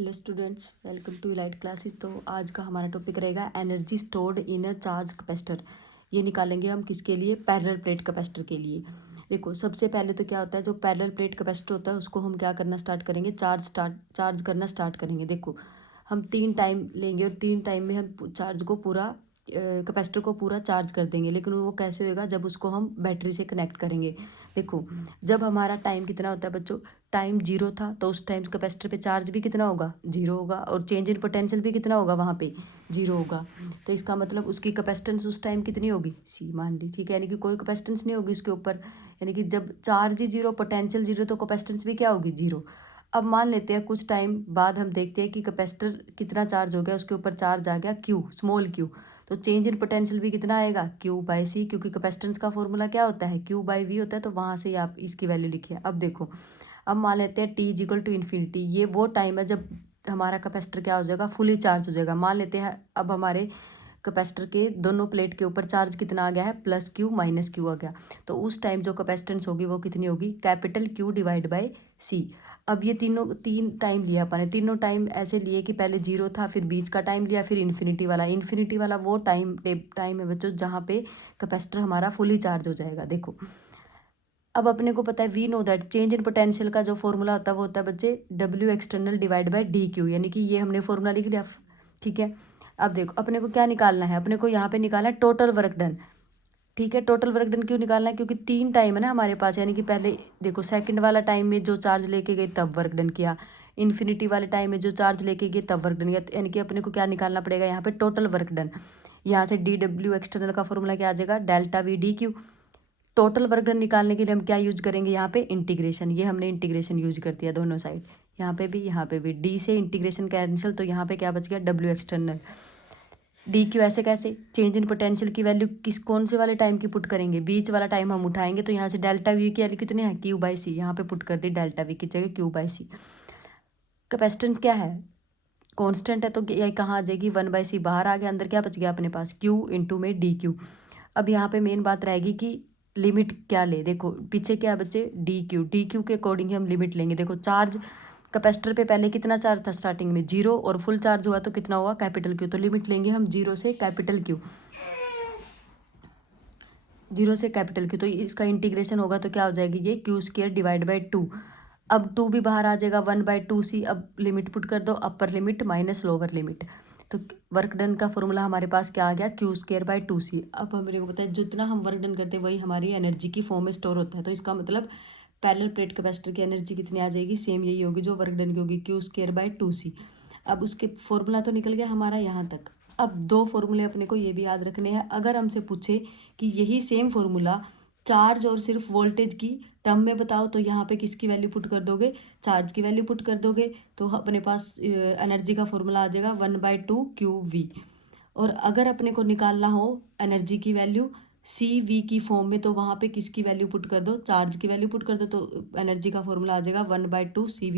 Hello students, welcome to light classes. तो आज का हमारा टॉपिक रहेगा energy stored in a charge capacitor. ये निकालेंगे हम किसके लिए? पैरेलल प्लेट कैपेसिटर के लिए। देखो, सबसे पहले तो क्या होता है, जो पैरेलल प्लेट कैपेसिटर होता है उसको हम क्या करना स्टार्ट करेंगे? चार्ज करना स्टार्ट करेंगे। देखो, हम 3 टाइम लेंगे और 3 टाइम में हम चार्ज को पूरा कैपेसिटर को पूरा चार्ज कर देंगे। लेकिन वो कैसे होएगा? जब उसको हम बैटरी से कनेक्ट करेंगे। देखो, जब हमारा टाइम कितना होता है बच्चों? टाइम जीरो था तो उस टाइम कैपेसिटर पे चार्ज भी कितना होगा? जीरो होगा। और चेंज इन पोटेंशियल भी कितना होगा? वहाँ पे जीरो होगा। तो इसका मतलब उसकी कैपेसिटेंस उस टाइम कितनी होगी? सी मान ली, ठीक है। यानी कि कोई कैपेसिटेंस नहीं होगी उसके ऊपर। यानी कि जब चार्ज ही जीरो, पोटेंशियल जीरो, तो कैपेसिटेंस भी क्या होगी? जीरो। अब मान लेते हैं कुछ टाइम बाद हम देखते हैं कि कैपेसिटर कितना चार्ज हो गया, उसके ऊपर चार्ज आ गया क्यू, स्मॉल क्यू। तो चेंज इन पोटेंशियल भी कितना आएगा? क्यू बाई सी, क्योंकि कैपेसिटेंस का फॉर्मूला क्या होता है? क्यू बाई वी होता है। तो वहाँ से ही आप इसकी वैल्यू लिखिए। अब देखो, अब मान लेते हैं T is equal to infinity. ये वो टाइम है जब हमारा कैपेसिटर क्या हो जाएगा? फुली चार्ज हो जाएगा। मान लेते हैं अब हमारे कैपेसिटर के दोनों प्लेट के ऊपर चार्ज कितना आ गया है? प्लस क्यू माइनस क्यू आ गया। तो उस टाइम जो कैपेसिटेंस होगी वो कितनी होगी? कैपिटल क्यू डिवाइड बाई सी। अब ये तीन टाइम लिया अपन ने। तीनों टाइम ऐसे लिए कि पहले जीरो था, फिर बीच का टाइम लिया, फिर इन्फिनिटी वाला। इन्फिनिटी वाला वो टाइम है बच्चों जहाँ पे कैपेसिटर हमारा फुली चार्ज हो जाएगा। देखो, अब अपने को पता है, we know that change in potential का जो फॉर्मूला होता है वो होता है बच्चे W external divide by D Q. यानी कि ये हमने फॉर्मूला लिख लिया, ठीक है। अब देखो, अपने को क्या निकालना है? अपने को यहाँ पे निकालना है टोटल वर्क डन, ठीक है। टोटल वर्क डन क्यों निकालना है? क्योंकि 3 टाइम है ना हमारे पास। यानी कि पहले देखो, सेकंड वाला टाइम में जो चार्ज लेके गए तब वर्क डन किया, इन्फिनिटी वाले टाइम में जो चार्ज लेके गए तब वर्क डन किया। यानी कि अपने को क्या निकालना पड़ेगा यहाँ पे? Total work done. यहाँ से डी डब्ल्यू एक्सटर्नल का फॉर्मूला क्या आ जाएगा? Delta we D Q. Total work done निकालने के लिए हम क्या यूज करेंगे? यहाँ पे इंटीग्रेशन। ये हमने इंटीग्रेशन यूज कर दिया दोनों साइड, यहाँ पे भी डी से इंटीग्रेशन कैंसिल। तो यहाँ पे क्या बच गया? W external D Q. ऐसे कैसे? चेंज इन पोटेंशियल की वैल्यू कौन से वाले टाइम की पुट करेंगे? बीच वाला टाइम हम उठाएंगे। तो यहाँ से डेल्टा वी की वैल्यू कितनी है? क्यू बाई सी। यहाँ पे पुट कर दी डेल्टा वी की जगह क्यू बाई सी। कैपेसिटेंस क्या है? कांस्टेंट है, तो ये कहाँ आ जाएगी? 1/c बाहर आ गया, अंदर क्या बच गया अपने पास? क्यू इंटू में डी क्यू। अब यहाँ पे मेन बात रहेगी कि लिमिट क्या ले। देखो पीछे क्या बच्चे? डी क्यू के अकॉर्डिंग ही हम लिमिट लेंगे। देखो, चार्ज कैपेसिटर पे पहले कितना चार्ज था स्टार्टिंग में? जीरो। और फुल चार्ज हुआ तो कितना हुआ? Capital Q. तो लिमिट लेंगे हम जीरो से कैपिटल क्यू, जीरो से कैपिटल क्यू। तो इसका इंटीग्रेशन होगा तो क्या हो जाएगी? ये Q square divide by two. अब टू भी बाहर आ जाएगा, 1/2c। अब लिमिट पुट कर दो, upper limit minus lower limit. तो वर्क डन का फॉर्मूला हमारे पास क्या आ गया? Q square by 2c। अब हमें को पता है जितना हम वर्क डन करते हैं वही हमारी एनर्जी की फॉर्म में स्टोर होता है। तो इसका मतलब पैरेलल प्लेट कैपेसिटर की एनर्जी कितनी आ जाएगी? सेम यही होगी जो वर्क डन की होगी, क्यू स्क्र बाई 2c। अब उसके फॉर्मूला तो निकल गया हमारा यहाँ तक। अब दो फॉर्मूले अपने को ये भी याद रखने हैं। अगर हमसे पूछे कि यही सेम फॉर्मूला चार्ज और सिर्फ वोल्टेज की टर्म में बताओ, तो यहाँ पे किसकी वैल्यू पुट कर दोगे? चार्ज की वैल्यू पुट कर दोगे। तो अपने पास एनर्जी का फॉर्मूला आ जाएगा 1/2 क्यू वी। और अगर अपने को निकालना हो एनर्जी की वैल्यू सी वी की फॉर्म में, तो वहाँ पे किसकी वैल्यू पुट कर दो? चार्ज की वैल्यू पुट कर दो। तो एनर्जी का फॉर्मूला आ जाएगा 1/2 सी वी।